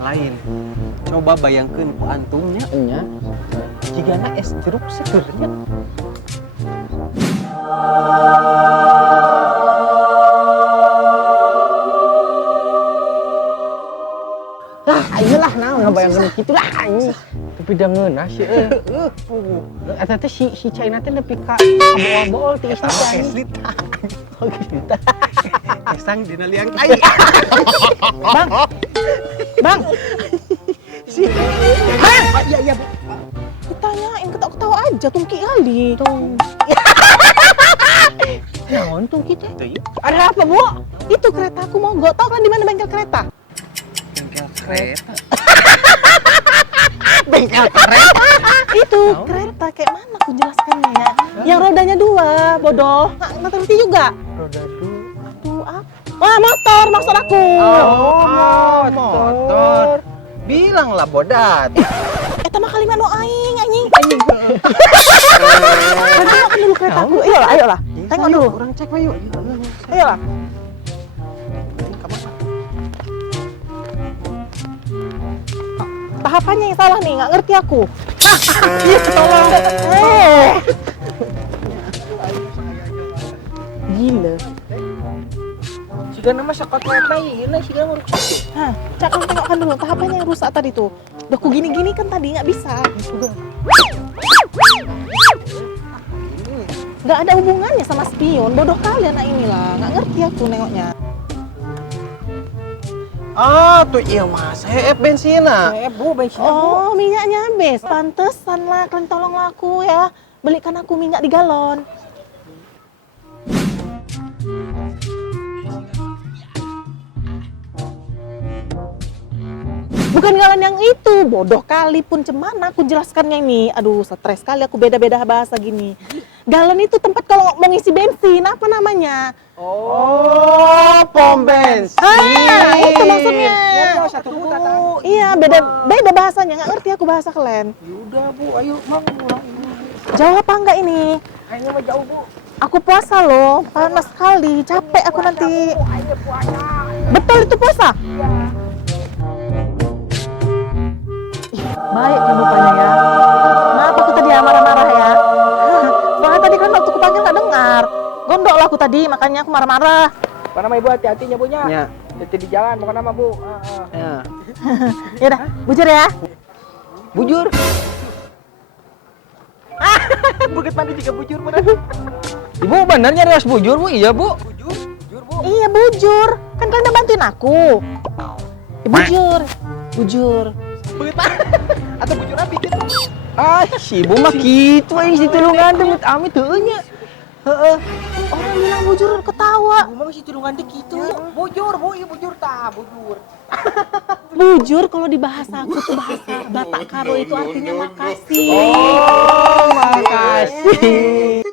lain. Coba bayangkan ku antumnya nya jigana es jeruk segernya. Lah, ayolah naon ngabayangkeun kitu lah anjing. Tapi dah ngeunah sih eta teh si China teh nepi ka bool-bool ti isna teh anjing. Eslita. Oh gitu. Esang dina liang tai. Bang, Iya, Bu. ditanyain ketawa-ketawa aja tungki kali. Naon tuh kita? Itu ya. Ada apa, Bu? Itu keretaku mogok. Tahu kan di mana bengkel kereta? Bengkel kereta. Bengkel kereta. Itu kereta kayak mana aku jelaskannya ya? Yang rodanya 2, bodoh. Nggak ngerti juga. Roda dua. Aduh, apa? Wah, motor maksud aku. Motor. Bilanglah bodat. Eta mah kalimat nu aing anjing. Tengok dulu keretaku. Ayolah. Tengok dulu. Orang cek yuk. Ayolah. Tahapannya yang salah nih, nggak ngerti aku. Iya, tolong. Gila. Jika nama sakot kereta ini sih kan rusak. Hah, Cak, kamu tengokkan dulu tahapannya yang rusak tadi tuh. Udah ku gini-gini kan tadi nggak bisa. Nggak ada hubungannya sama spion. Bodoh kali anak inilah. Nggak ngerti aku nengoknya. Ah, tuh iya mas. Bensina. Bu bensin. Oh, minyaknya habis. Pantesan lah, kalian tolonglah aku ya. Belikan aku minyak di galon. Bukan galon yang itu, bodoh kali pun cemana aku jelaskannya ini. Aduh, stres kali aku beda-beda bahasa gini. Galon itu tempat kalau mau ngisi bensin, apa namanya? Oh, pom bensin. Itu maksudnya. Satu Bu tata. Iya, beda bahasanya, nggak ngerti aku bahasa kalian. Yaudah Bu, ayo mang mulai. Jauh apa enggak ini? Kayaknya mah jauh Bu. Aku puasa loh, panas sekali, capek aku nanti. Ayo puasa. Betul itu puasa? Baik kan rupanya ya. Maaf aku tadi ya marah-marah ya. Soalnya tadi kan waktu aku panggil nggak dengar. Gondok lah aku tadi, makanya aku marah-marah. Apa nama Ibu hati-hatinya Bu nya. Ya. Hati di jalan bukan nama Bu. Ya. Ya udah, bujur ya. Bujur. Bukit mandi juga bujur bener. Ibu bener nyari ras bujur Bu? Iya Bu. Bujur Bu. Iya bujur, kan kalian udah bantuin aku. Ya, bujur. Bukit atau bujur api gitu. Ah, si Ibu mah kitu aing si tulungan teh amit teu nya. Heeh. Orang bilang bujur ketawa. Ibu mah si tulungan teh kitu. Bujur Bu, ieu bujur tah, bujur. Bujur kalau di bahasa aku tuh bahasa Batak Karo itu artinya makasih. Oh, makasih.